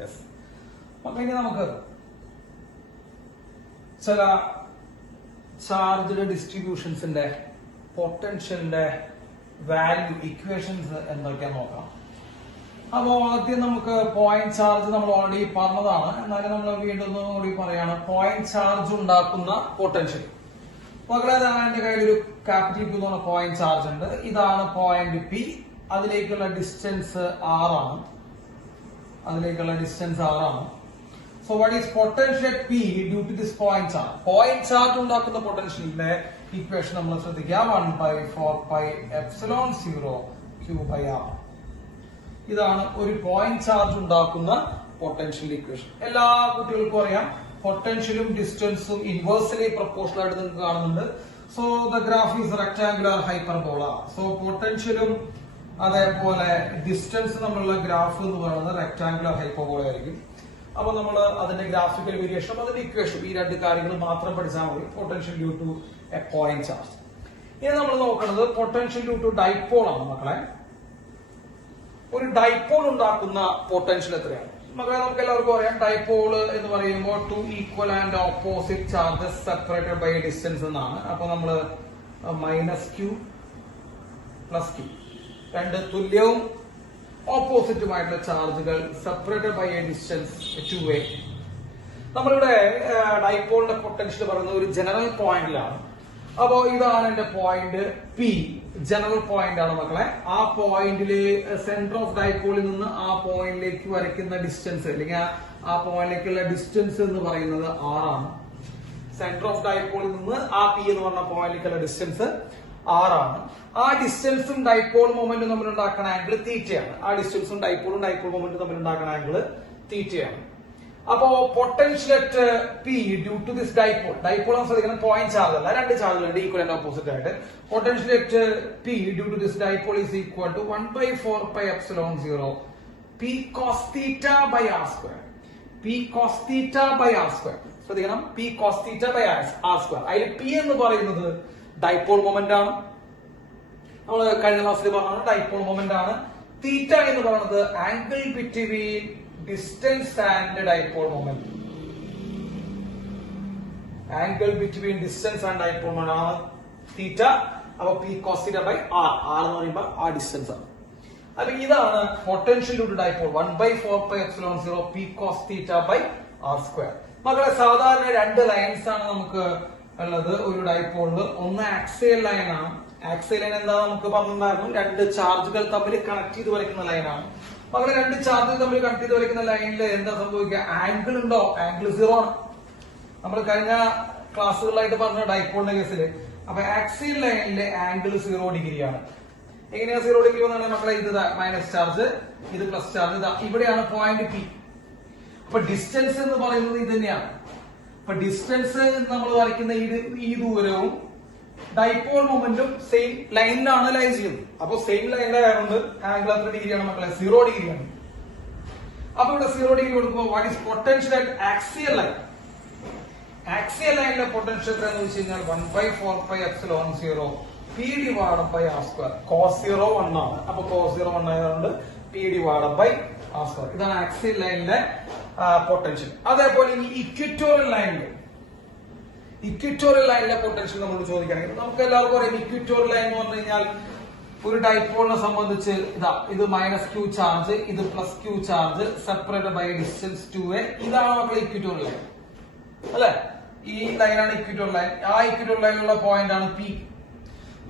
Yes. അപ്പൊ ഇനി നമുക്ക് ചില ചാർജ്ഡ് ഡിസ്ട്രിബ്യൂഷൻസിന്റെ പൊട്ടൻഷ്യലിന്റെ വാല്യൂ ഇക്വേഷൻസ് എന്തൊക്കെയാന്ന് നോക്കാം. അപ്പോൾ ആദ്യം നമുക്ക് പോയിന്റ് ചാർജ് നമ്മൾ ഓൾറെഡി പറഞ്ഞതാണ്, എന്നാലും നമ്മൾ വീണ്ടും കൂടി പറയാണ്. പോയിന്റ് ചാർജ് ഉണ്ടാക്കുന്ന പൊട്ടൻഷ്യൽ. മക്കളെ, എന്റെ കയ്യിൽ ഒരു ക്യാപിറ്റൽ Q എന്ന് പറഞ്ഞ പോയിന്റ് ചാർജ് ഉണ്ട്. ഇതാണ് പോയിന്റ് P. അതിലേക്കുള്ള ഡിസ്റ്റൻസ് R ആണ്. So what is potential at P due to this point charge? Point charge ഉണ്ടാക്കുന്ന പൊട്ടൻഷ്യലിന്റെ ഇക്വേഷൻ നമ്മൾ ശ്രദ്ധിക്കുക. 1/4πε0 Q/R. ഇതാണ് ഒരു പോയിന്റ് ചാർജ് ഉണ്ടാക്കുന്ന പൊട്ടൻഷ്യൽ ഇക്വേഷൻ. എല്ലാ കുട്ടികൾക്കും അറിയാം. പൊട്ടൻഷ്യലും ഡിസ്റ്റൻസും ഇൻവേഴ്സ്ലി പ്രൊപ്പോർഷണൽ ആയിട്ട് നിങ്ങൾക്ക് കാണുന്നുണ്ട്. So the graph is rectangular hyperbola. So പൊട്ടൻഷ്യലും അതേപോലെ ഡിസ്റ്റൻസ് തമ്മിലുള്ള ഗ്രാഫ് എന്ന് പറയുന്നത് റെക്ടാങ്കുലർ ഹൈപ്പർബോള ആയിരിക്കും. അപ്പൊ നമ്മൾ അതിന്റെ ഗ്രാഫിക്കൽ വേരിയേഷൻ, അതിന്റെ ഇക്വേഷൻ, ഈ രണ്ട് കാര്യങ്ങൾ മാത്രം പഠിച്ചാൽ മതി. Potential due to a point charge. ഇനി നമ്മൾ നോക്കുന്നത് പൊട്ടൻഷ്യൽ ഡ്യൂ ടു ഡൈപോൾ ആണ്. മക്കളെ, ഒരു ഡൈപോൾ ഉണ്ടാക്കുന്ന പൊട്ടൻഷ്യൽ എത്രയാണ്? മക്കളെ, നമുക്ക് എല്ലാവർക്കും അറിയാം. ഡൈപോൾ എന്ന് പറയുമ്പോൾ two equal and opposite charges separated by distance എന്നാണ്. അപ്പൊ നമ്മള് -Q + Q, രണ്ട് തുല്യവും ഓപ്പോസിറ്റുമായിട്ടുള്ള ചാർജുകൾ separated by A distance 2a. നമ്മളിവിടെ ഡൈപോളിന്റെ പൊട്ടൻഷ്യൽ പറയുന്നത് ഒരു ജനറൽ പോയിന്റിലാണ്. അപ്പോ ഇതാണ് എന്റെ പോയിന്റ് P, ജനറൽ പോയിന്റ് ആണ് മക്കളെ. ആ പോയിന്റില് സെന്റർ ഓഫ് ഡൈപോളിൽ നിന്ന് ആ പോയിന്റിലേക്ക് വരയ്ക്കുന്ന ഡിസ്റ്റൻസ്, അല്ലെങ്കിൽ ആ പോയിന്റിലേക്കുള്ള ഡിസ്റ്റൻസ് എന്ന് പറയുന്നത് R ആണ്. സെന്റർ ഓഫ് ഡൈപോളിൽ നിന്ന് ആ P എന്ന് പറഞ്ഞ പോയിന്റിലേക്കുള്ള ഡിസ്റ്റൻസ് R ആണ്. ആ ഡിസ്റ്റൻസും ഡൈപോൾ മൊമെന്റും തമ്മിൽ ഉണ്ടാക്കുന്ന ആംഗിൾ തീറ്റയാണ്. ആ ഡിസ്റ്റൻസും ഡൈപോൾ മൊമെന്റും തമ്മിൽ ഉണ്ടാക്കുന്ന ആംഗിൾ തീറ്റയാണ്. അപ്പോ potential at P due to this dipole നമ്മൾ ശ്രദ്ധിക്കണം, പോയിന്റ് ചാർജ് അല്ല, രണ്ട് ചാർജുകളുണ്ട് ഈക്വൽ ആൻഡ് ഓപ്പോസിറ്റ് ആയിട്ട്. Potential at P due to this dipole is equal to 1/4πε0 P cos θ/r². P cos θ/r². ശ്രദ്ധിക്കണം, P cos θ/r². അതിൽ P എന്ന് പറയുന്നത് ഡൈപോൾ മൊമെന്റ് ആണ്. നമ്മൾ കഴിഞ്ഞ ക്ലാസ്സിൽ പറഞ്ഞത് ഡൈപോൾ മൊമെന്റ് ആണ്. തീറ്റ എന്ന് പറയുന്നത് angle between distance and dipole moment. Angle between distance and dipole moment ആണ് തീറ്റ. അപ്പൊ P cos θ/r, R എന്ന് പറയുമ്പോൾ ആ ഡിസ്റ്റൻസ് ആണ്. അപ്പൊ ഇതാണ് potential due to dipole 1/4πε0 P cos θ/r². മക്കളെ, സാധാരണ രണ്ട് ലൈൻസ് ആണ് നമുക്ക് ഉള്ളത് ഒരു ഡൈപോളില്. ഒന്ന് ആക്സിയൽ ലൈൻ ആണ്. ആക്സിയൽ ലൈൻ എന്താ നമുക്ക് പറഞ്ഞിട്ടുണ്ടായിരുന്നു? രണ്ട് ചാർജുകൾ തമ്മിൽ കണക്ട് ചെയ്ത് വരയ്ക്കുന്ന ലൈനാണ്. മകളെ, രണ്ട് ചാർജുകൾ തമ്മിൽ കണക്ട് ചെയ്ത് വരയ്ക്കുന്ന ലൈനിൽ എന്താ സംഭവിക്കുക? ആംഗിൾ ഉണ്ടോ? ആംഗിൾ 0 ആണ്. നമ്മൾ കഴിഞ്ഞ ക്ലാസ്സുകളിലായിട്ട് പറഞ്ഞ ഡൈപോളിന്റെ കേസിൽ. അപ്പൊ ആക്സിയൽ ലൈനിലെ ആംഗിൾ 0 ഡിഗ്രിയാണ്. എങ്ങനെയാ 0 ഡിഗ്രി വന്നാണ് മക്കളെ? ഇത് മൈനസ് ചാർജ്, ഇത് പ്ലസ് ചാർജ്. ഇവിടെയാണ് പോയിന്റ് P. അപ്പൊ ഡിസ്റ്റൻസ് എന്ന് പറയുന്നത് ഇത് തന്നെയാണ്. അപ്പൊ ഡിസ്റ്റൻസ് നമ്മൾ വരയ്ക്കുന്ന ഈ ദൂരവും ഡൈപോൾ മൊമെന്റും സെയിം ലൈനിലാണ് ലൈൻ ചെയ്യുന്നത്. അപ്പൊ സെയിം ലൈനിലായതുകൊണ്ട് ആംഗിൾ എത്ര ഡിഗ്രിയാണ് മക്കളെ? 0 ഡിഗ്രിയാണ്. അപ്പൊ ഇവിടെ 0 ഡിഗ്രി കൊടുക്കുമ്പോൾ what is potential at axial line? Axial ലൈനിലെ പൊട്ടൻഷ്യൽ എത്രയെന്ന് വെച്ച് കഴിഞ്ഞാൽ 1/4πε0 P/r². cos 0 1 ആണ്. അപ്പൊ cos 0 1 ആയതുകൊണ്ട് P/r². ഇതാണ് ആക്സിയൽ ലൈനിലെ പൊട്ടൻഷ്യൽ. അതേപോലെ ഈ ഇക്വറ്റോറിയൽ ലൈനിലെ പൊട്ടൻഷ്യൽ നമ്മൾ ചോദിക്കുകയാണെങ്കിൽ നമുക്ക് എല്ലാവർക്കും അറിയാം. ഇക്വറ്റോറിയൽ ലൈൻ എന്ന് പറഞ്ഞു കഴിഞ്ഞാൽ ഒരു ഡൈപോളിനെ സംബന്ധിച്ച് ഇത് -Q ചാർജ്, ഇത് +Q charge, separated by distance 2a. ഇതാണ് മക്കളെ ഇക്വറ്റോറിയൽ ലൈൻ, അല്ലെ? ഈ ലൈനാണ് ഇക്വറ്റോറിയൽ ലൈൻ. ആ ഇക്വറ്റോറിയൽ ലൈനിലുള്ള പോയിന്റ് ആണ് P.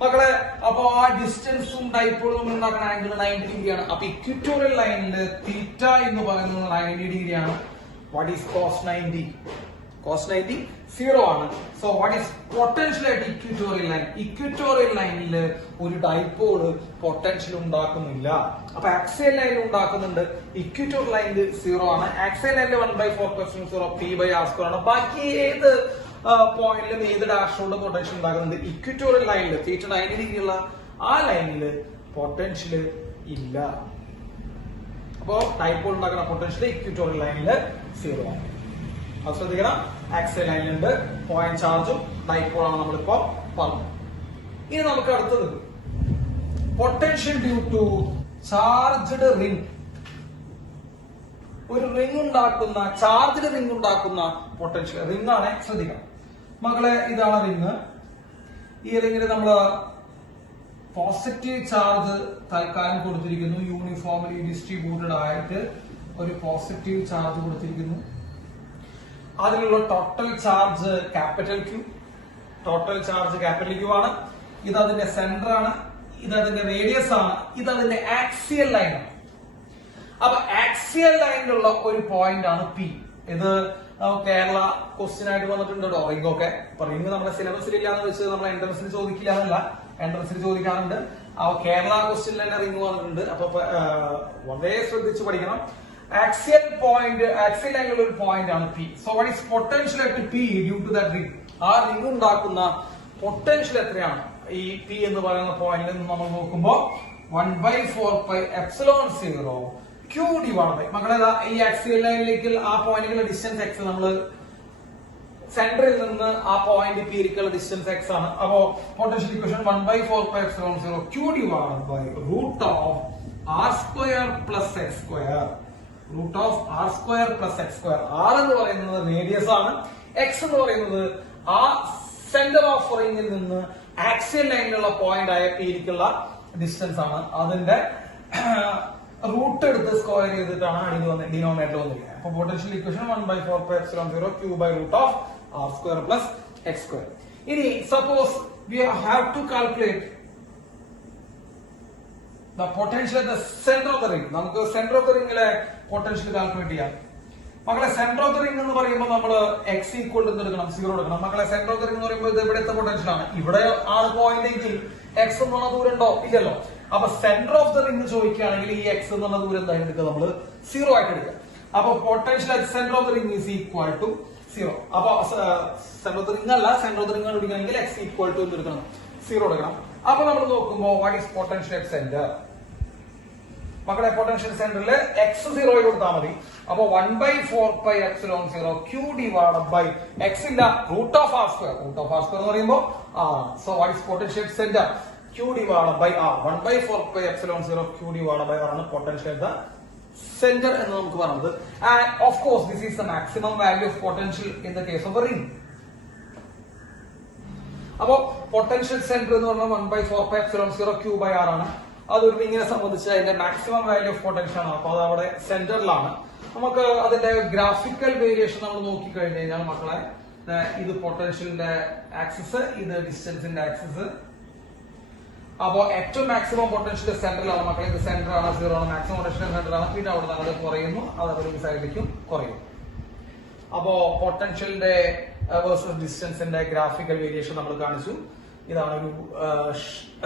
മക്കളെ, അപ്പൊ ആ ഡിസ്റ്റൻസും ഡൈപോളും തമ്മിൽ ഉണ്ടാക്കുന്ന ആംഗിൾ 90 ഡിഗ്രിയാണ്. അപ്പൊ ഇക്വറ്റോറിയൽ ലൈനില് തീറ്റ എന്ന് പറയുന്നത് 90 ഡിഗ്രിയാണ്. What is cos 90? cos 90 0 ആണ്. സോ വാട്ട് ഈസ് പൊട്ടൻഷ്യൽ ആയിട്ട് ഇക്വറ്റോറിയൽ ലൈൻ? ഇക്വറ്റോറിയൽ ലൈനിൽ ഒരു ഡൈപോള് പൊട്ടൻഷ്യൽ ഉണ്ടാക്കുന്നില്ല. അപ്പൊ ആക്സിയൽ ലൈൻ ഉണ്ടാക്കുന്നുണ്ട്. ഇക്വറ്റോറിയൽ ലൈനിൽ 0 ആണ്. ആക്സിയൽ ലൈനിൽ 1/4πε0 P/r² ആണ്. ബാക്കി ഏത് പോയിന്റിലും ഏത് ഡാഷോട് പൊട്ടൻഷ്യൽ ഉണ്ടാക്കുന്നുണ്ട്? ഇക്വറ്റോറിയൽ ലൈനിൽ തീറ്റ 90 ഡിഗ്രി ഉള്ള ആ ലൈനിൽ പൊട്ടൻഷ്യൽ ഇല്ല. അപ്പോ ഡൈപോൾ ഉണ്ടാക്കുന്ന പൊട്ടൻഷ്യൽ ഇക്വറ്റോറിയൽ ലൈനിൽ 0 ആണ്. അത് ശ്രദ്ധിക്കണം. ആക്സിയൽ ലൈനിലുണ്ട് പോയിന്റ് ചാർജും ഡൈപോൾ ആണ് നമ്മളിപ്പോ പറഞ്ഞു. ഇനി നമുക്ക് അടുത്തത് potential due to charged ring. ഒരു റിംഗ് ഉണ്ടാക്കുന്ന ചാർജ്ഡ് റിംഗ് ഉണ്ടാക്കുന്ന പൊട്ടൻഷ്യൽ റിംഗ് ആണ്, ശ്രദ്ധിക്കണം മക്കളെ. ഇതാണ് റിംഗ്. ഈ റിംഗിന് നമ്മള് പോസിറ്റീവ് ചാർജ് തൽക്കാലം കൊടുത്തിരിക്കുന്നു. യൂണിഫോംലി ഡിസ്ട്രിബ്യൂട്ടഡ് ആയിട്ട് ഒരു പോസിറ്റീവ് ചാർജ് കൊടുത്തിരിക്കുന്നു. അതിലുള്ള total charge capital Q. Total charge capital Q ആണ്. ഇത് അതിന്റെ സെന്റർ ആണ്, ഇത് അതിന്റെ റേഡിയസ് ആണ്, ഇത് അതിന്റെ ആക്സിയൽ ലൈൻ ആണ്. അപ്പൊ ആക്സിയൽ ലൈനിലുള്ള ഒരു പോയിന്റ് ആണ് പി. ഇത് കേരള ക്വസ്റ്റ്യൻ ആയിട്ട് വന്നിട്ടുണ്ടോ റിംഗ് ഒക്കെ. അപ്പൊ റിംഗ് നമ്മുടെ സിലബസിൽ ഇല്ലാന്ന് വെച്ച് നമ്മൾ എൻട്രൻസിൽ ചോദിക്കില്ല എന്നല്ല, എൻട്രൻസിൽ ചോദിക്കാറുണ്ട്. കേരള ക്വസ്റ്റ്യനിൽ തന്നെ റിംഗ് വന്നിട്ടുണ്ട്. അപ്പൊ വളരെ ശ്രദ്ധിച്ച് പഠിക്കണം. ആക്സിയൽ പോയിന്റ്, ആക്സിയൽ ലൈനിലുള്ള ഒരു പോയിന്റ് ആണ് P. So what is potential at P due to that ring? ആ റിംഗ് ഉണ്ടാക്കുന്ന പൊട്ടൻഷ്യൽ എത്രയാണ് ഈ പി എന്ന് പറയുന്ന പോയിന്റിൽ നിന്ന് നമ്മൾ നോക്കുമ്പോൾ 1/4πε0 Q ഡിവൈഡ് ബൈ, മക്കളെ ഈ ആക്സിയൽ ലൈനിലേക്ക് ആ പോയിന്റിലുള്ള ഡിസ്റ്റൻസ് എക്സ്, നമ്മൾ സെന്ററിൽ നിന്ന് ആ പോയിന്റ് പിയിലേക്കുള്ള ഡിസ്റ്റൻസ് എക്സ് ആണ്. അപ്പോ potential equation 1/4πε0 Q divide by root of r² plus x². Root of r² plus x². r എന്ന് പറയുന്നത് റേഡിയസ് ആണ്, x എന്ന് പറയുന്നത് ആ സെന്റർ ഓഫ് റിംഗിൽ നിന്ന് ആക്സിയൽ ലൈനിലുള്ള പോയിന്റ് ആയ പിയിലേക്കുള്ള ഡിസ്റ്റൻസ് ആണ്. അതിന്റെ റൂട്ട് എടുത്ത് സ്ക്വയർ ചെയ്തിട്ടാണ് ഡിനോമിനേറ്റർ വന്നിരിക്കുന്നത്. അപ്പൊ potential equation 1/4πε0 Q by root of r² plus x². ഇനി suppose we have to calculate the potential at the centre of the ring. നമുക്ക് സെന്റർ ഓഫ് ദ റിംഗിലെ പൊട്ടൻഷ്യൽ കാൽക്കുലേറ്റ് ചെയ്യാം. മക്കളെ സെന്റർ ഓഫ് ദ റിംഗ് എന്ന് പറയുമ്പോൾ നമ്മൾ X equal എടുക്കണം, 0 എടുക്കണം. മക്കളെ സെന്റർ ഓഫ് ദ റിംഗ് എന്ന് പറയുമ്പോൾ ഇത് ഇവിടുത്തെ പൊട്ടൻഷ്യൽ ആണ്. ഇവിടെ ആണ് പോയിന്റ് എങ്കിൽ എക്സ് എന്നുള്ള ദൂരം ഉണ്ടോ? ഇല്ലല്ലോ. അപ്പൊ സെന്റർ ഓഫ് ദ റിംഗ് ചോദിക്കുകയാണെങ്കിൽ ഈ എക്സ് എന്നുള്ള ദൂരം എന്തായാലും എടുക്കുക, നമ്മൾ 0 ആയിട്ട് എടുക്കുക. അപ്പൊ potential at centre of the ring is equal to 0. അപ്പൊ സെന്റർ ഓഫ് ദ റിംഗ് അല്ല, സെന്റർ ഓഫ് ദ റിംഗ് എടുക്കുകയാണെങ്കിൽ എക്സ് ഈക്വൽ ടു എടുക്കണം, 0 എടുക്കണം. അപ്പൊ നമ്മൾ നോക്കുമ്പോൾ what is potential at centre? മക്കളെ പൊട്ടൻഷ്യൽ സെന്ററിൽ എക്സ് 0 കൊടുത്താൽ മതി. അപ്പൊ 1/4πε0 Q ഡിവൈഡ് ബൈ എക്സ് ഇല്ല, root of r². Root of r² എന്ന് പറയുമ്പോൾ so what is potential at centre? Q divide by r. 1/4πε0 Q divide by r ആണ് potential at the centre എന്ന് നമുക്ക് പറയുന്നത്. And of course this is the maximum value of potential in the case of a ring. അപ്പോ potential centre എന്ന് പറഞ്ഞാൽ 1/4πε0 Q by r ആണ്. അതൊരു റിംഗിനെ സംബന്ധിച്ച് അതിന്റെ മാക്സിമം വാല്യൂ ഓഫ് പൊട്ടൻഷ്യൽ ആണ്. അപ്പൊ അത് അവിടെ സെന്ററിലാണ്. നമുക്ക് അതിന്റെ ഗ്രാഫിക്കൽ വേരിയേഷൻ നമ്മൾ നോക്കിക്കഴിഞ്ഞു കഴിഞ്ഞാൽ മക്കളെ, ഇത് പൊട്ടൻഷ്യലിന്റെ ആക്സിസ്, ഇത് ഡിസ്റ്റൻസിന്റെ ആക്സിസ്. അപ്പോ ഏറ്റവും മാക്സിമം പൊട്ടൻഷ്യൽ സെന്ററിലാണ് മക്കളെ. ഇത് സെന്റർ ആണ്, 0 ആണ്, മാക്സിമം പൊട്ടൻഷ്യൽ സെന്റർ ആണ്. പിന്നെ അവിടെ നിന്ന് അത് കുറയുന്നു, അത് ഒരു സൈഡിലേക്കും കുറയും. അപ്പോ പൊട്ടൻഷ്യലിന്റെ വേഴ്സസ് ഡിസ്റ്റൻസിന്റെ ഗ്രാഫിക്കൽ വേരിയേഷൻ നമ്മൾ കാണിച്ചു. ഇതാണ് ഒരു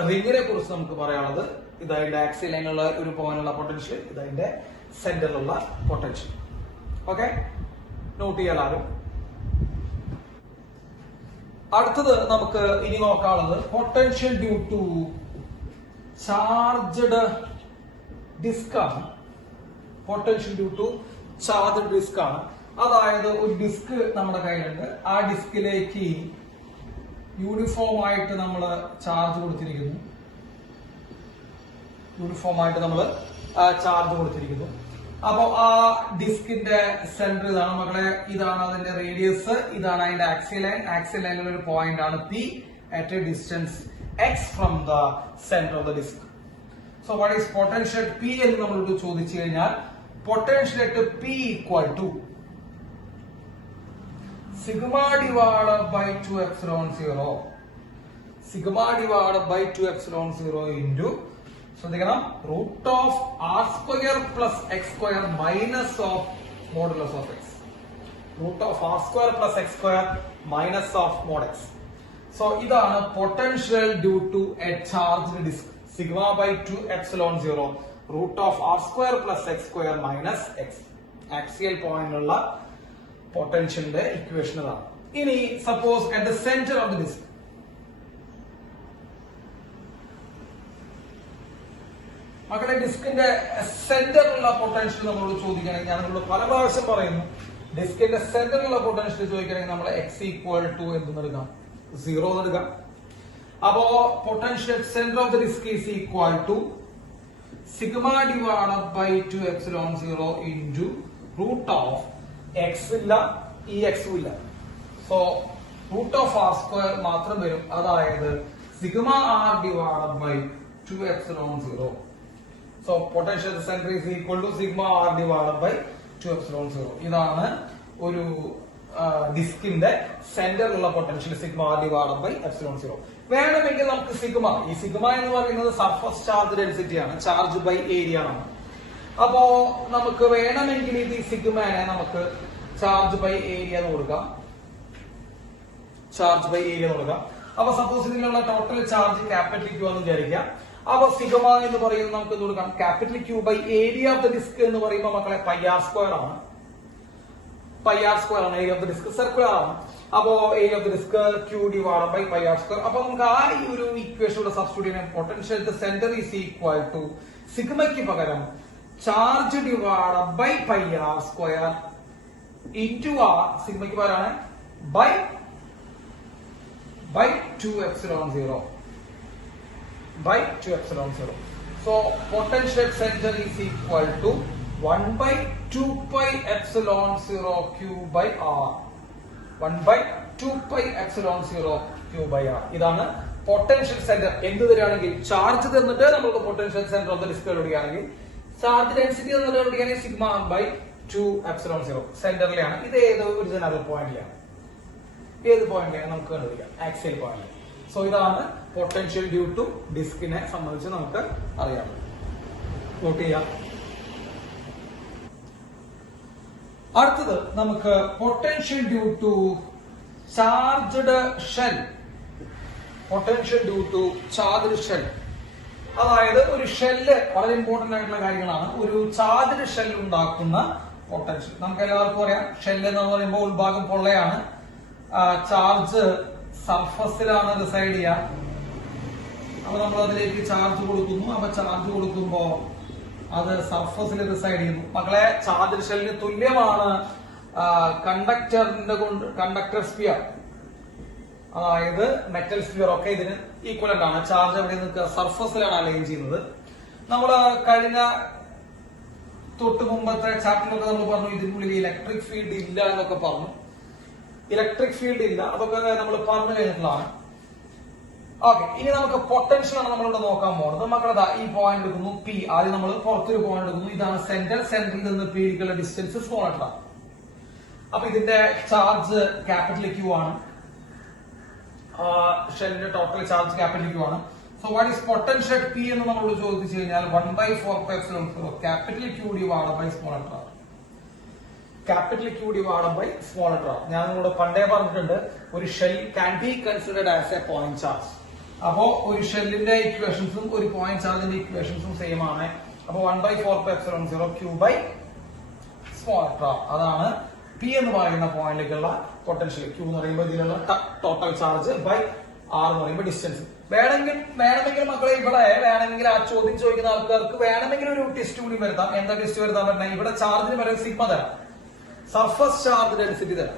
റിംഗിനെ കുറിച്ച് നമുക്ക് പറയാനുള്ളത്. ഇതതിന്റെ ആക്സിയൽ ലൈനിലുള്ള ഒരു പോയിന്റുള്ള പൊട്ടൻഷ്യൽ, ഇതതിന്റെ സെന്ററിലുള്ള പൊട്ടൻഷ്യൽ. ഓക്കെ, നോട്ട് ചെയ്യാനും. അടുത്തത് നമുക്ക് ഇനി നോക്കാനുള്ളത് potential due to charged disc ആണ്. Potential due to charged disc ആണ്. അതായത് ഒരു ഡിസ്ക് നമ്മുടെ കയ്യിലുണ്ട്, ആ ഡിസ്കിലേക്ക് യൂണിഫോം ആയിട്ട് നമ്മൾ ചാർജ് കൊടുത്തിരിക്കുന്നു. യൂണിഫോം ആയിട്ട് നമ്മൾ ചാർജ് കൊടുത്തിരിക്കുന്നു. അപ്പോ ആ ഡിസ്കിന്റെ സെന്റർ ഇതാണ് മക്കളെ. ഇതാണ് അതിന്റെ റേഡിയസ്, ഇതാണ് അതിന്റെ ആക്സിയൽ ലൈൻ. ആക്സിയൽ ലൈനിലുള്ള ഒരു പോയിന്റ് ആണ് P at a distance x from the centre of the disc. So what is potential at P എന്ന് നമ്മളോട് ചോദിച്ചു കഴിഞ്ഞാൽ, potential at P equal to sigma divided by 2ε0. Sigma divided by 2ε0 into, ശ്രദ്ധിക്കണം, root of r² plus x² minus of modulus of x. Root of r² plus x² minus of mod x. So ഇതാണ് potential due to a charged disc. Sigma by 2ε0 root of r² plus x² minus x. Axial പോയിന്റിലുള്ള പൊട്ടൻഷ്യലിന്റെ equation ഇതാണ്. ഇനി suppose at the centre of the disc, മക്കളെ ഡിസ്കിന്റെ സെന്ററിലുള്ള potential നമ്മളോട് ചോദിക്കുകയാണെങ്കിൽ, ഞാൻ നമ്മളോട് പല പ്രാവശ്യം പറയുന്നു, ഡിസ്കിന്റെ സെന്ററിലുള്ള പൊട്ടൻഷ്യൽ ചോദിക്കുകയാണെങ്കിൽ നമ്മൾ എക്സ് ഈക്വൽ ടു എന്തെടുക്കാം, 0 എടുക്കാം. അപ്പോ potential centre of the disc is equal to sigma divided by 2ε0 into root of x ഇല്ല, ഈ എക്സും ഇല്ല. So root of R square മാത്രം വരും. അതായത് sigma R divided by 2ε0. So potential centre is equal to sigma R divided by 2ε0. ഇതാണ് ഒരു ഡിസ്കിന്റെ സെന്ററിലുള്ള potential sigma R divided by ε0. വേണമെങ്കിൽ നമുക്ക് സിഗ്മ, ഈ സിഗ്മ എന്ന് പറയുന്നത് സർഫസ് ചാർജ് ഡെൻസിറ്റി ആണ്, ചാർജ് ബൈ ഏരിയ ആണ്. അപ്പോ നമുക്ക് വേണമെങ്കിൽ ഇത് സിഗ്മനെ നമുക്ക് ചാർജ് ബൈ ഏരിയ എന്ന് കൊടുക്കാം, ചാർജ് ബൈ ഏരിയ എന്ന് കൊടുക്കാം. അപ്പൊ സപ്പോസ് ഇതിലുള്ള ടോട്ടൽ ചാർജ് ക്യാപിറ്റൽ ക്യൂ എന്ന് വിചാരിക്കാം. അപ്പൊ സിഗ്മ എന്ന് പറയുന്നത് നമുക്ക് എന്ത് കൊടുക്കാം, capital Q by area of the disc എന്ന് പറയുമ്പോൾ മക്കളെ പൈ ആർ സ്ക്വയർ ആണ്. പൈ ആർ സ്ക്വയർ ആണ്, area of the disc circular ആണ്. അപ്പോ area of the disc Q divided by pi R square. അപ്പൊ നമുക്ക് ആ ഒരു ഇക്വേഷനിലൂടെ സബ്സ്റ്റിറ്റ്യൂട്ട് ചെയ്യാൻ potential centre is equal to സിഗ്മയ്ക്ക് പകരം charge divided by pi R square into R, സിഗ്മയ്ക്ക് പകരമാണ് by 2ε0. by 2ε0. So potential center is equal to 1 by 2 pi epsilon 0 q by r. 1 by 2 pi epsilon 0 q by r. ഇതാണ് potential centre. എന്ത് തരികയാണെങ്കിൽ charge തന്നിട്ട് നമുക്ക് potential centre of the disc കണ്ടുപിടിക്കുകയാണെങ്കിൽ, charge density തന്നിട്ട് കണ്ടുപിടിക്കുകയാണെങ്കിൽ സിഗ്മ ബൈ 2ε0 സെന്ററിലാണ്. ഇത് ഏത് ഒരു ജനറൽ പോയിന്റിലാണ്, ഏത് പോയിന്റിലാണ് നമുക്ക് കണ്ടുപിടിക്കാം, ആക്സിയൽ പോയിന്റ്. സോ ഇതാണ് പൊട്ടൻഷ്യൽ ഡ്യൂ ടു ഡിസ്കിനെ സംബന്ധിച്ച് നമുക്ക് അറിയാം. നോട്ട് ചെയ്യാം. അടുത്തത് നമുക്ക് potential due to charged shell. Potential due to charged shell, അതായത് ഒരു ഷെല്ല്, വളരെ ഇമ്പോർട്ടന്റ് ആയിട്ടുള്ള കാര്യങ്ങളാണ്. ഒരു ചാർജ്ഡ് ഷെൽ ഉണ്ടാക്കുന്ന പൊട്ടൻഷ്യൽ നമുക്ക് എല്ലാവർക്കും അറിയാം. ഷെല്ല് എന്ന് പറയുമ്പോൾ ഉൾഭാഗം പൊള്ളയാണ്, ചാർജ് സർഫസിലാണ് റിസൈഡ് ചെയ്യുക. അപ്പൊ നമ്മൾ അതിലേക്ക് ചാർജ് കൊടുക്കുന്നു. അപ്പൊ ചാർജ് കൊടുക്കുമ്പോ അത് സർഫസിൽ റിസൈഡ് ചെയ്യുന്നു. മക്കളെ ചാർജ് ഷെല്ലിന് തുല്യമാണ് കണ്ടക്ടർ സ്ഫിയർ, അതായത് മെറ്റൽ സ്ഫിയർ ഒക്കെ ഇതിന് ഈക്വലന്റ് ആണ്. ചാർജ് എവിടെ നിൽക്കുക, സർഫസിലാണ് അലൈൻ ചെയ്യുന്നത്. നമ്മള് കഴിഞ്ഞ തൊട്ട് മുമ്പത്തെ ചാപ്റ്ററിലൊക്കെ നമ്മൾ പറഞ്ഞു ഇതിനുള്ളിൽ ഇലക്ട്രിക് ഫീൽഡ് ഇല്ല എന്നൊക്കെ പറഞ്ഞു. ഇലക്ട്രിക് ഫീൽഡ് ഇല്ല, അതൊക്കെ നമ്മൾ പറഞ്ഞു കഴിഞ്ഞിട്ടുള്ളതാണ്. ഓക്കെ, ഇനി നമുക്ക് പൊട്ടൻഷ്യൽ ആണ് നമ്മളിവിടെ നോക്കാൻ പോകുന്നത്. മക്കളതാ ഈ പോയിന്റ് എടുക്കുന്നു പി. ആദ്യം നമ്മൾ പുറത്തൊരു പോയിന്റ് എടുക്കുന്നു. ഇതാണ് സെന്റർ. സെന്ററിൽ നിന്ന് പിക്കുള്ള ഡിസ്റ്റൻസ് സ്മോൾ ആണ്. അപ്പൊ ഇതിന്റെ ചാർജ് ക്യാപിറ്റൽ ക്യൂ ആണ്. ഷെല്ലിന്റെ ടോട്ടൽ ചാർജ് ക്യാപിറ്റൽ ക്യൂ ആണ്. So what is potential P എന്ന് നമ്മളോട് ചോദിച്ചു കഴിഞ്ഞാൽ 1/4πε0 capital Q divided by small R. Capital Q divided by small R. ഞാൻ നിങ്ങളോട് പണ്ടേ പറഞ്ഞിട്ടുണ്ട്, ഒരു shell can be considered as a point charge. അപ്പോ ഒരു ഷെല്ലിന്റെ ഇക്വേഷൻസും ഒരു പോയിന്റ് ചാർജിന്റെ ഇക്വേഷൻസും സെയിം ആണ്. അപ്പൊ 1/4πε0 ക്യൂ ബൈ സ്മോൾ ആർ. അതാണ് പി എന്ന് പറയുന്ന പോയിന്റിലേക്കുള്ള പൊട്ടൻഷ്യൽ. ക്യൂ എന്ന് പറയുമ്പോൾ ഇതിലുള്ള ടോട്ടൽ ചാർജ് ബൈ ആർ എന്ന് പറയുമ്പോൾ ഡിസ്റ്റൻസ്. വേണമെങ്കിൽ മക്കളെ ഇവിടെ വേണമെങ്കിൽ ആ ചോദ്യം ചോദിക്കുന്ന ആൾക്കാർക്ക് വേണമെങ്കിൽ ഒരു ടെസ്റ്റ് കൂടി വരുത്താം. എന്താ ടെസ്റ്റ് വരുത്താൻ പറ്റുന്നത്, ഇവിടെ ചാർജിന് പകരം സിഗ്മ തരാം, സർഫസ് ചാർജ് ഡെൻസിറ്റി തരാം.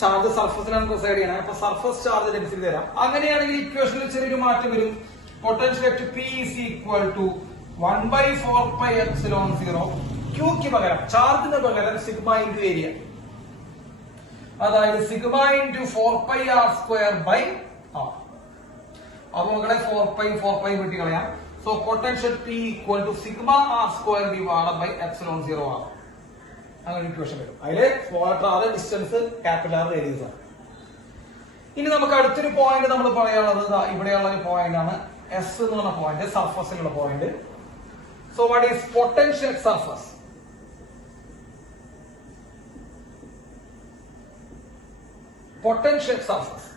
ചാർജ് സർഫസിലാണ് റിസൈഡ് ചെയ്യണം. അപ്പൊ സർഫസ് ചാർജ് ഡെൻസിറ്റി തരാം. അങ്ങനെയാണെങ്കിൽ ഇക്വേഷനിൽ ചെറിയൊരു മാറ്റം വരും. Potential at P is equal to 1/4πε0 ക്യൂക്ക് പകരം, ചാർജിന് പകരം സിഗ്മ ഇൻറ്റു ഏരിയ, അതായത് sigma into 4πr² by R. അപ്പൊ മക്കളെ 4π വെട്ടി കളയാം. So potential P equal to sigma r² divided by ε0 R. അങ്ങനെ ഇക്വേഷൻ വരും. അതില് small R distance, capital R radius ആണ്. ഇനി നമുക്ക് അടുത്തൊരു പോയിന്റ് നമ്മൾ പറയാനുള്ളത് ഇവിടെയുള്ള ഒരു പോയിന്റ് ആണ്, എസ് എന്ന് പറഞ്ഞ പോയിന്റ്, സർഫസിലുള്ള point. So what is potential surface? Potential surface,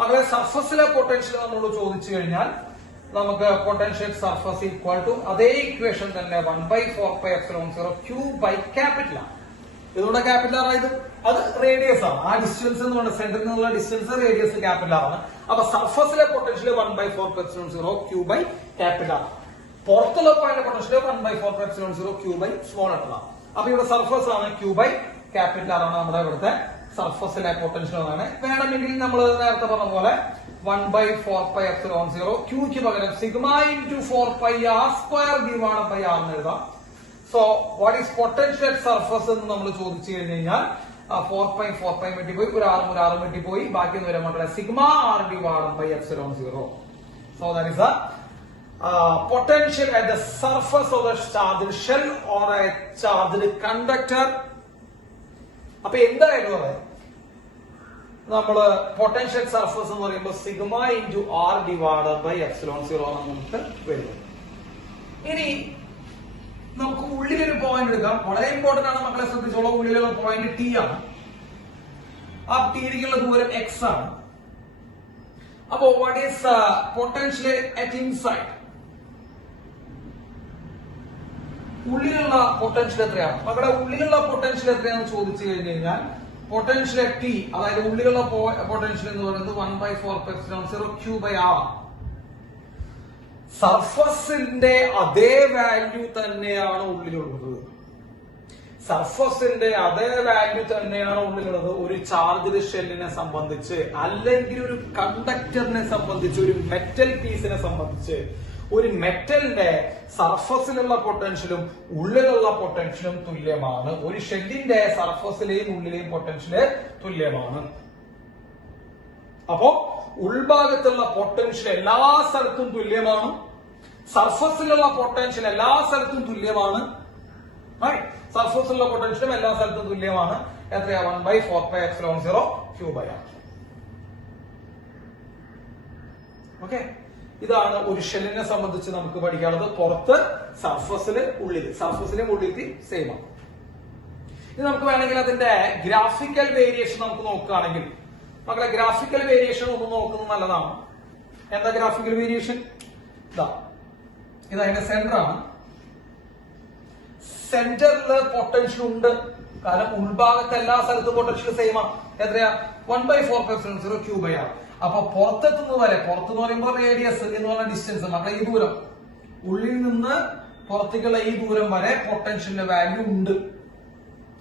മകളെ സർഫസിലെ പൊട്ടൻഷ്യൽ നമ്മളോട് ചോദിച്ചു കഴിഞ്ഞാൽ നമുക്ക് പൊട്ടൻഷ്യൽ സർഫസ് ഈക്വൽ ടു അതേ ഇക്വേഷൻ തന്നെ 1/4πε0 ക്യൂ ബൈ ക്യാപിറ്റൽ ആർ. ഇതുകൊണ്ട് ക്യാപിറ്റൽ ആർ ആയത് അത് റേഡിയസ് ആണ്. ആ ഡിസ്റ്റൻസ് എന്ന് പറയുന്നത് സെന്ററിൽ നിന്നുള്ള ഡിസ്റ്റൻസ് റേഡിയസ് ക്യാപിറ്റൽ ആർ ആണ്. അപ്പൊ സർഫസിലെ potential 1/4πε0 Q by capital R. പുറത്തുള്ള point potential 1/4πε0 Q by small R. അപ്പൊ ഇവിടെ സർഫസ് ആണ്, ക്യൂ ബൈ ക്യാപിറ്റൽ ആർ ആണ് നമ്മുടെ ഇവിടുത്തെ സർഫസിലെ പൊട്ടൻഷ്യൽ ആണ്. വേണമെങ്കിൽ നമ്മൾ നേരത്തെ പറഞ്ഞ പോലെ 1/4πε0 ക്യൂക്ക് പകരം sigma into 4πr² divided by R എന്ന് എഴുതാം. So what is potential at surface എന്ന് നമ്മൾ ചോദിച്ചു കഴിഞ്ഞു കഴിഞ്ഞാൽ 4 വെട്ടിപ്പോയി, ഒരു ആറും വെട്ടിപ്പോയി, ബാക്കി എന്ന് വരാൻ മക്കളെ sigma R divided by epsilon 0. So that is the potential at the surface of the charged shell or a charged conductor. അപ്പൊ എന്തായാലും പറയാം, നമ്മള് പൊട്ടൻഷ്യൽ സർഫസ് എന്ന് പറയുമ്പോൾ sigma into R divided by epsilon 0 ആണ് നമുക്ക് വരുന്നത്. ഇനി നമുക്ക് ഉള്ളിലൊരു പോയിന്റ് എടുക്കാം. വളരെ ഇമ്പോർട്ടന്റ് ആണ് മക്കളെ, ശ്രദ്ധിച്ചോളൂ. ഉള്ളിലുള്ള പോയിന്റ് ടി ആണ്. ആ ടിയിലേക്കുള്ള ദൂരം എക്സ് ആണ്. അപ്പോ what is potential at inside? ഉള്ളിലുള്ള പൊട്ടൻഷ്യൽ എത്രയാണ് മക്കളെ? ഉള്ളിലുള്ള പൊട്ടൻഷ്യൽ എത്രയാണെന്ന് ചോദിച്ചു കഴിഞ്ഞു കഴിഞ്ഞാൽ പൊട്ടൻഷ്യൽ ടി, അതായത് ഉള്ളിലുള്ള പൊട്ടൻഷ്യൽ എന്ന് പറയുന്നത് 1/4 Q/R. സർഫസിന്റെ അതേ വാല്യൂ തന്നെയാണ് ഉള്ളിലുള്ളത്. സർഫസിന്റെ അതേ വാല്യൂ തന്നെയാണ് ഉള്ളിലുള്ളത് ഒരു ചാർജ്ഡ് ഷെല്ലിനെ സംബന്ധിച്ച്, അല്ലെങ്കിൽ ഒരു കണ്ടക്ടറിനെ സംബന്ധിച്ച്, ഒരു മെറ്റൽ പീസിനെ സംബന്ധിച്ച്. ഒരു മെറ്റലിന്റെ സർഫസിലുള്ള പൊട്ടൻഷ്യലും ഉള്ളിലുള്ള പൊട്ടൻഷ്യലും തുല്യമാണ്. ഒരു ഷെല്ലിന്റെ സർഫസിലെയും ഉള്ളിലെയും പൊട്ടൻഷ്യല് തുല്യമാണ്. അപ്പോ ഉൾഭാഗത്തുള്ള പൊട്ടൻഷ്യൽ എല്ലാ സ്ഥലത്തും തുല്യമാണ്. സർഫസിലുള്ള പൊട്ടൻഷ്യൽ എല്ലാ സ്ഥലത്തും തുല്യമാണ്. സർഫസിലുള്ള പൊട്ടൻഷ്യലും എല്ലാ സ്ഥലത്തും തുല്യമാണ്. എത്രയാ? 1/4 Q/R. ഓക്കെ, ഇതാണ് ഒരു ഷെല്ലിനെ സംബന്ധിച്ച് നമുക്ക് പഠിക്കാനുള്ളത്. പുറത്ത് സർഫസില്, ഉള്ളില്. സർഫസിലും ഉള്ളിൽ സെയിം ആണ്. ഇനി നമുക്ക് വേണമെങ്കിൽ അതിന്റെ ഗ്രാഫിക്കൽ വേരിയേഷൻ നമുക്ക് നോക്കുകയാണെങ്കിൽ, മക്കളെ ഗ്രാഫിക്കൽ വേരിയേഷൻ ഒന്ന് നോക്കുന്നത് നല്ലതാണ്. എന്താ ഗ്രാഫിക്കൽ വേരിയേഷൻ? ഇതതിന്റെ സെന്റർ ആണ്. സെന്ററില് പൊട്ടൻഷ്യൽ ഉണ്ട്, കാരണം ഉൾഭാഗത്ത് എല്ലാ സ്ഥലത്തും പൊട്ടൻഷ്യൽ സെയിം ആണ്. എത്രയാ? 1/4 Q/R. അപ്പൊ പുറത്തെത്തുന്നത് വരെ, പുറത്തെന്ന് പറയുമ്പോൾ റേഡിയസ് എന്ന് പറഞ്ഞ ഡിസ്റ്റൻസ്, മക്കളെ ഈ ദൂരം, ഉള്ളിൽ നിന്ന് പുറത്തേക്കുള്ള ഈ ദൂരം വരെ പൊട്ടൻഷ്യലിന്റെ വാല്യൂ ഉണ്ട്.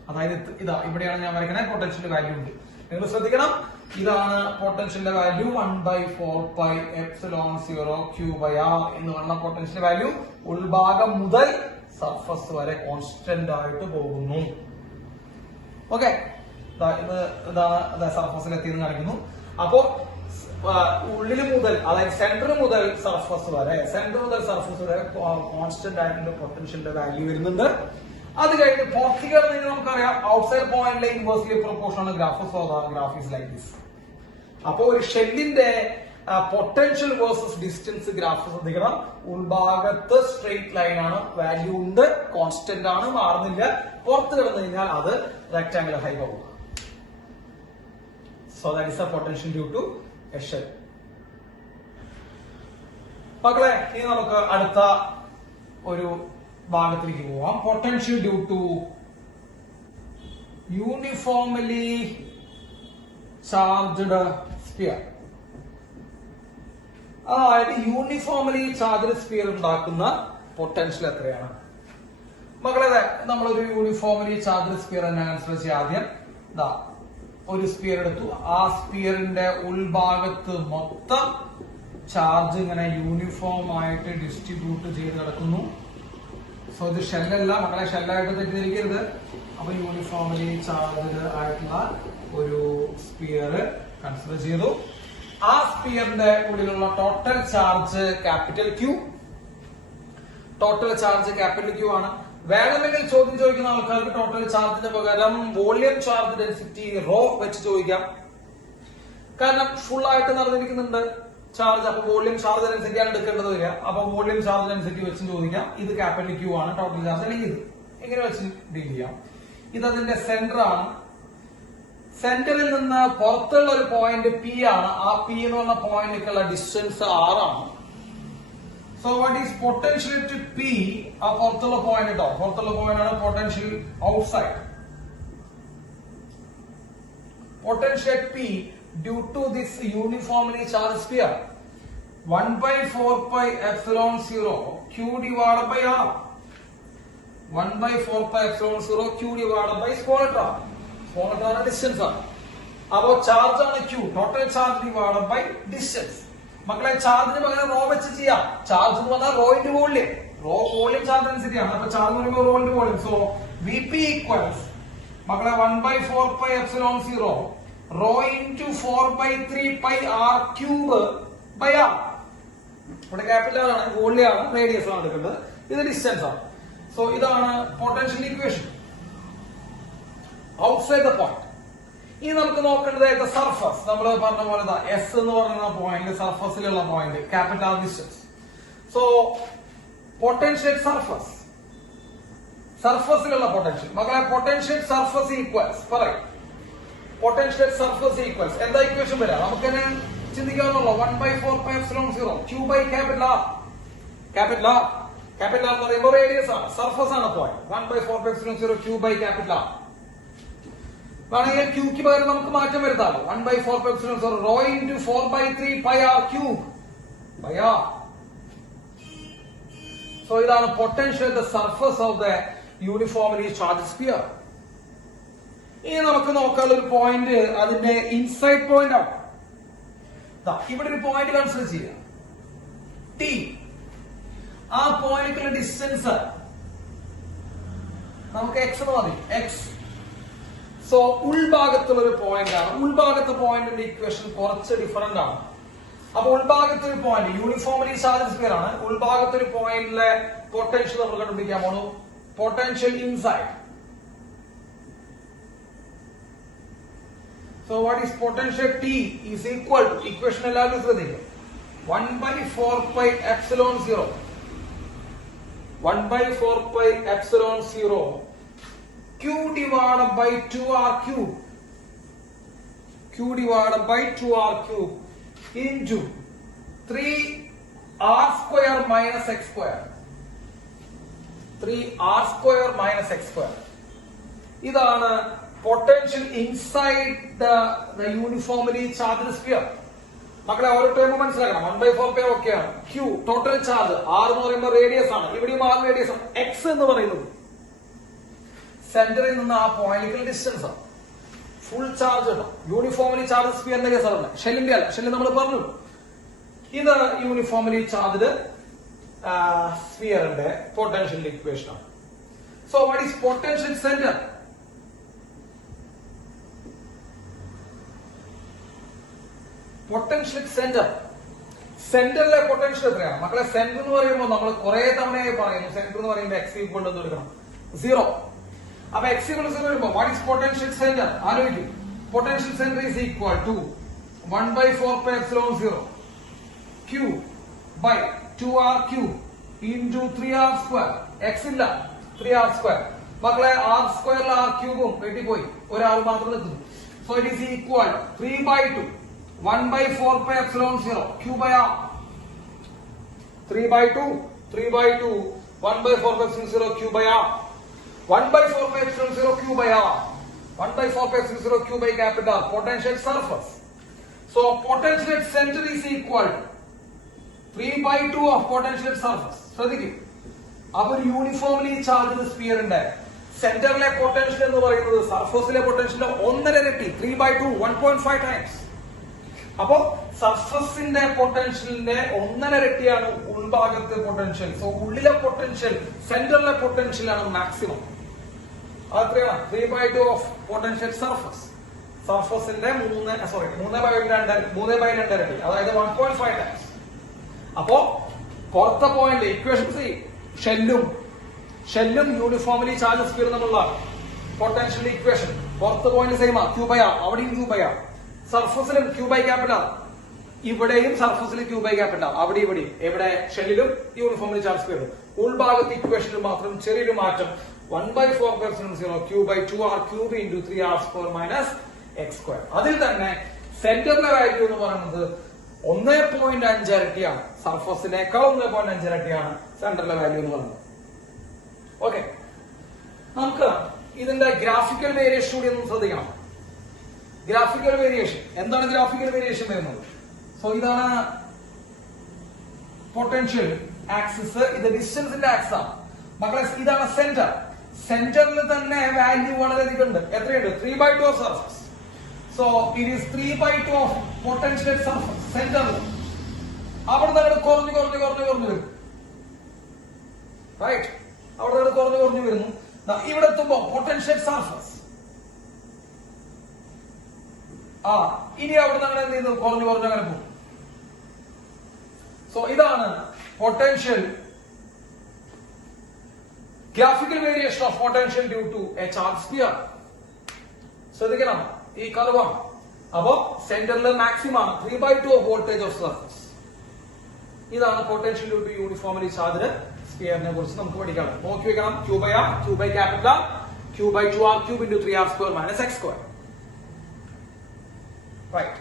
അതായത് ഇതാ ഇവിടെയാണ് ഞാൻ വരയ്ക്കുന്നത്, പൊട്ടൻഷ്യലിന്റെ വാല്യൂ ഉണ്ട്. നിങ്ങൾ ശ്രദ്ധിക്കണം, ഇതാണ് പൊട്ടൻഷ്യലിന്റെ വാല്യൂ 1/4 Q/R എന്ന് പറഞ്ഞ പൊട്ടൻഷ്യൽ വാല്യൂ ഉൾഭാഗം മുതൽ സർഫസ് വരെ കോൺസ്റ്റന്റ് ആയിട്ട് പോകുന്നു. ഓക്കെ, ഇതാണ് സർഫസിൽ എത്തിയെന്ന് കാണിക്കുന്നു. അപ്പോ ഉള്ളിൽ മുതൽ, അതായത് സെന്റർ മുതൽ സർഫസ് വരെ കോൺസ്റ്റന്റ് ആയിട്ടുള്ള പൊട്ടൻഷ്യലിന്റെ വാല്യൂ വരുന്നുണ്ട്. അത് കഴിഞ്ഞ് പോർട്ടിക്കൽ നമുക്കറിയാം ഔട്ട്സൈഡ് പോയിന്റിലെ ഇൻവേഴ്സ്ലി പ്രൊപ്പോർഷൻ ആണ് graph. So graph is like this. അപ്പോ ഒരു ഷെല്ലിന്റെ പൊട്ടൻഷ്യൽ വേഴ്സസ് ഡിസ്റ്റൻസ് ഗ്രാഫ് ശ്രദ്ധിക്കണം. ഉൾഭാഗത്ത് സ്ട്രെയിറ്റ് ലൈൻ ആണ്, വാല്യൂ ഉണ്ട്, കോൺസ്റ്റന്റ് ആണ്, മാറുന്നില്ല. പുറത്ത് കിടന്നു കഴിഞ്ഞാൽ അത് റെക്ടാംഗുലർ ഹൈ പോകും. So that is a potential due to a shell. മക്കളെ, ഇനി നമുക്ക് അടുത്ത ഒരു ഭാഗത്തിലേക്ക് പോവാം. Potential due to uniformly charged sphere. അതായത് യൂണിഫോംലി ചാർജ്ഡ് സ്ഫിയർ ഉണ്ടാക്കുന്ന പൊട്ടൻഷ്യൽ എത്രയാണ്? മക്കളെ, നമ്മളൊരു യൂണിഫോംലി ചാർജ്ഡ് സ്ഫിയർ തന്നെ കൺസിഡർ ചെയ്യാം. ആദ്യം ഒരു സ്ഫിയർ എടുത്തു. ആ സ്ഫിയറിന്റെ ഉൾഭാഗത്ത് മൊത്തം ചാർജ് ഇങ്ങനെ യൂണിഫോം ആയിട്ട് ഡിസ്ട്രിബ്യൂട്ട് ചെയ്ത് കിടക്കുന്നു. സോ ഇത് ഷെല്ലല്ല മക്കളെ, ഷെല്ലായിട്ട് തെറ്റിദ്ധരിക്കരുത്. അപ്പൊ യൂണിഫോംലി ചാർജ്ഡ് ആയിട്ടുള്ള ഒരു സ്ഫിയർ കൺസിഡർ ചെയ്തു. ആ സ്ഫിയറിന്റെ ഉള്ളിലുള്ള total charge capital Q. Total charge capital Q ആണ്. വേണമെങ്കിൽ ചോദ്യം ചോദിക്കുന്ന ആൾക്കാർക്ക് ടോട്ടൽ ചാർജിന് പകരം വോളിയം ചാർജ് ഡെൻസിറ്റി റോ വെച്ച് ചോദിക്കാം. കാരണം ഫുൾ ആയിട്ട് നടന്നിരിക്കുന്നുണ്ട് ചാർജ്. അപ്പൊ വോളിയം ചാർജ് ഡെൻസിറ്റി ആണ് എടുക്കേണ്ടത് വരിക. അപ്പൊ വോളിയം ചാർജ് ഡെൻസിറ്റി വെച്ച് ചോദിക്കാം. ഇത് ക്യാപിറ്റൽ Q ആണ് ടോട്ടൽ ചാർജ്, അല്ലെങ്കിൽ ഇത് എങ്ങനെ വെച്ച് ഡീൽ ചെയ്യാം. ഇത് അതിന്റെ സെന്റർ ആണ്. സെന്ററിൽ നിന്ന് പുറത്തുള്ള ഒരു പോയിന്റ് P ആണ്. ആ P എന്ന് പറഞ്ഞ പോയിന്റിലേക്കുള്ള ഡിസ്റ്റൻസ് R ആണ്. So what is potential to P? ആ പുറത്തുള്ള പോയിന്റ് കേട്ടോ, പുറത്തുള്ള പോയിന്റ് ആണ് potential outside. Potential P due to this uniformly charged sphere 1/4 Q divided by R. 1/4 Q divided by small letter r distance ആണ്. അപ്പോ charge ആണ് Q, total charge divided by distance. മക്കളെ ചാർജിന് പകരം റോ വെച്ച് ചെയ്യാം. ചാർജ് എന്ന് പറഞ്ഞാൽ rho into volume. Rho volume charge density ആണ്. അപ്പൊ ചാർജ് എന്ന് പറയുമ്പോൾ rho into volume. So Vp equals മക്കളെ 1 by 4 pi epsilon 0 rho into 4 by 3 pi r cube by r. ഇവിടെ ക്യാപിറ്റൽ ആണ്, വോളിയം ആണ്, റേഡിയസ് ആണ് എടുക്കേണ്ടത്. ഇത് ഡിസ്റ്റൻസ് ആണ്. സോ ഇതാണ് potential equation outside the point. ഇനി നമുക്ക് നോക്കേണ്ടത് സർഫസ്. നമ്മൾ പറഞ്ഞ പോലെ എസ് എന്ന് പറയുന്ന പോയിന്റ് സർഫസിലുള്ള point, capital R distance. So potential surface, സർഫസിലുള്ള പൊട്ടൻഷ്യൽ മക്കളെ, പൊട്ടൻഷ്യൽ സർഫസ് ഈക്വൽസ് പറയും. പൊട്ടൻഷ്യൽ സർഫസ് ഈക്വൽസ് എന്താ ഇക്വേഷൻ വരാം നമുക്ക് തന്നെ ചിന്തിക്കാവുന്നല്ലോ. 1 by 4 pi epsilon 0 q by capital R. Capital R എന്ന് പറയുമ്പോൾ റേഡിയസ് ആണ്, സർഫസ് ആണ് point. 1 by 4 pi epsilon 0 q by capital R. വേണമെങ്കിൽ ക്യൂക്ക് പകരം നമുക്ക് മാറ്റം വരുത്താമല്ലോ. 1 by 4 pi epsilon 0 rho into 4 by 3 pi r cube by r. So ഇതാണ് potential the surface of the uniformly charged sphere. ഇനി നമുക്ക് നോക്കാനുള്ള ഒരു പോയിന്റ് അതിന്റെ ഇൻസൈഡ് പോയിന്റ് ആണ്. ഇവിടെ ഒരു പോയിന്റ് കൺസിഡർ ചെയ്യാം, ടി. ആ പോയിന്റിലുള്ള ഡിസ്റ്റൻസ് നമുക്ക് എക്സ് എന്ന് മതി, എക്സ്. സോ ഉൾഭാഗത്തുള്ള ഒരു പോയിന്റ് ആണ്. ഉൾഭാഗത്തെ പോയിന്റിന്റെ ഇക്വേഷൻ കുറച്ച് ഡിഫറന്റ് ആണ്. അപ്പൊ ഉൾഭാഗത്ത് ഒരു പോയിന്റ് യൂണിഫോംലി ചാർജ്ഡ് സ്ഫിയർ ആണ്. ഉൾഭാഗത്ത് ഒരു പോയിന്റിലെ പൊട്ടൻഷ്യൽ നമ്മൾ കണ്ടുപിടിക്കാൻ പോണു. Potential inside. So what is potential T is equal to equation എല്ലാവരും ശ്രദ്ധിക്കുക. 1 by 4 pi epsilon 0 1 by 4 pi epsilon 0 Q divided by 2R cube Q divided by 2R cube into 3R square minus X square 3R square minus X square. ഇതാണ് potential inside the uniformly charged sphere. മക്കളെ ഓരോ ടേമും മനസ്സിലാക്കണം. 1 by 4 pi ഒക്കെയാണ്. Q total charge, R എന്ന് പറയുമ്പോൾ radius ആണ്, ഇവിടെയും R radius ആണ്. എക്സ് എന്ന് പറയുന്നത് സെന്ററിൽ നിന്ന് ആ പോയിന്റിലേക്കുള്ള ഡിസ്റ്റൻസ് ആണ്. ഫുൾ ചാർജ് കേട്ടോ, യൂണിഫോംലി ചാർജ് സ്ഫിയറിന്റെ കേസാണ്. ഷെല്ലിന്റെ അല്ല, ഷെല്ലിൽ നമ്മൾ പറഞ്ഞു. ഇത് യൂണിഫോംലി ചാർജ്ഡ് സ്ഫിയറിന്റെ പൊട്ടൻഷ്യൽ ഇക്വേഷൻ ആണ്. So what is potential centre? Potential centre, സെന്ററിലെ പൊട്ടൻഷ്യൽ എത്രയാണ് മക്കളെ? സെന്റർ എന്ന് പറയുമ്പോൾ നമ്മൾ കുറെ തവണയായി പറയുന്നു, സെന്റർ എന്ന് പറയുമ്പോൾ എക്സ് ഈക്വൽ എന്ന് എടുക്കണം 0. അപ്പൊ എക്സ് ഈക്വൽ 0 വരുമ്പോൾ വാട്ട് ഈസ് പൊട്ടൻഷ്യൽ സെന്റർ? ആലോചിക്കും. Potential centre is equal to 1 by 4 pi epsilon 0 q by 2r cube into 3r square. X ഇല്ല, 3r square. മക്കളെ r സ്ക്വയറിൽ r ക്യൂബും വെട്ടിപ്പോയി, ഒരാൾ മാത്രം നിൽക്കുന്നു. So it is equal 3 by 2 1 by 4 pi epsilon 0 q by r. 3 by 2 1 by 4 pi epsilon 0 q by r. 1 by 4 pi epsilon 0 q by r. 1 by 4 pi epsilon 0 q by capital R. Potential surface. So potential center is equal to 3 by 2 of potential surface. ശ്രദ്ധിക്കും. അപ്പോൾ uniformly charged സ്ഫിയറിന്റെ സെന്ററിലെ potential എന്ന് പറയുന്നത് സർഫസിലെ പൊട്ടൻഷ്യലിന്റെ 1.5 ഇരട്ടി, 3 by 2 1.5 times. അപ്പോ സർഫസിന്റെ പൊട്ടൻഷ്യലിന്റെ 1.5 ഇരട്ടിയാണ് ഉൾഭാഗത്തെ പൊട്ടൻഷ്യൽ. സോ ഉള്ളിലെ പൊട്ടൻഷ്യൽ, സെന്ററിലെ പൊട്ടൻഷ്യൽ ആണ് മാക്സിമം. അത്രയാണ് 3 by 2 ഓഫ് പൊട്ടൻഷ്യൽ സർഫസ്. സർഫസിന്റെ 3 by 2 ഇരട്ടി, അതായത് 1.5 ടൈംസ്. അപ്പോ പുറത്തെ പോയിന്റ് ഇക്വേഷൻ ഷെല്ലും യൂണിഫോംലി ചാർജ് സ്ഫിയർ എന്നുള്ള പൊട്ടൻഷ്യൽ ഇക്വേഷൻ. പുറത്തെ പോയിന്റ് സെയിം ആ, ക്യൂ ബൈ ആർ. അവിടെയും ക്യൂ ബൈ ആർ. സർഫസിലും ക്യൂ ബൈ ക്യാപിറ്റൽ, ഇവിടെയും സർഫസിൽ ക്യൂ ബൈ ക്യാപിറ്റൽ, അവിടെ ഇവിടെയും. എവിടെ? ഷെല്ലിലും യൂണിഫോംലി ചാർജ് സ്ഫിയറിലും. ഉൾഭാഗത്ത് ഇക്വേഷനിൽ മാത്രം ചെറിയൊരു മാറ്റം. 1 by 4 pi epsilon 0 q by 2r cube into 3r square minus x square. അതിൽ തന്നെ സെന്ററിലെ വാല്യൂ എന്ന് പറയുന്നത് 1.5 ഇരട്ടിയാണ്. സർഫസിനേക്കാൾ 1.5 ഇരട്ടിയാണ് സെന്ററിലെ വാല്യൂ എന്ന് പറയുന്നത്. ഓക്കെ, നമുക്ക് ഇതിന്റെ ഗ്രാഫിക്കൽ വേരിയേഷൻ കൂടി ഒന്ന് ശ്രദ്ധിക്കണം. ഗ്രാഫിക്കൽ വേരിയേഷൻ എന്താണ്? ഗ്രാഫിക്കൽ വേരിയേഷൻ വരുന്നത്, സോ ഇതാണ് പൊട്ടൻഷ്യൽ ആക്സിസ്, ഇത് ഡിസ്റ്റൻസിന്റെ ആക്സ് ആണ് മക്കളെ. ഇതാണ് സെന്റർ. സെന്ററിൽ തന്നെ വാല്യൂ വളരെയധികം ഉണ്ട്. എത്രയുണ്ട്? 3 by 2 of surface. So it is 3 by 2 of potential surface സെന്ററിൽ. അവിടെ നിന്ന് കുറഞ്ഞു വരും. റൈറ്റ്. അവിടെ കുറഞ്ഞു വരുന്നു. ഇവിടെ എത്തുമ്പോ പൊട്ടൻഷ്യൽ സർഫസ് ഇനി അവിടെ നിന്ന് എന്ത് ചെയ്യുന്നു? കുറഞ്ഞു അങ്ങനെ പോകും. സോ ഇതാണ് potential, graphical variation of potential due to a charge sphere. ശ്രദ്ധിക്കണം, ഈ കർവാണ്. അപ്പോ സെന്ററിൽ maximum 3/2 of voltage of surface. ഇതാണ് potential due to uniformly charged സ്ഫിയറിനെ കുറിച്ച് നമുക്ക് പഠിക്കാം. നോക്കി വെക്കണം. Q by R, Q by capital, Q by 2R cube into 3R square minus X square. Right.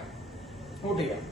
Note ചെയ്യാം.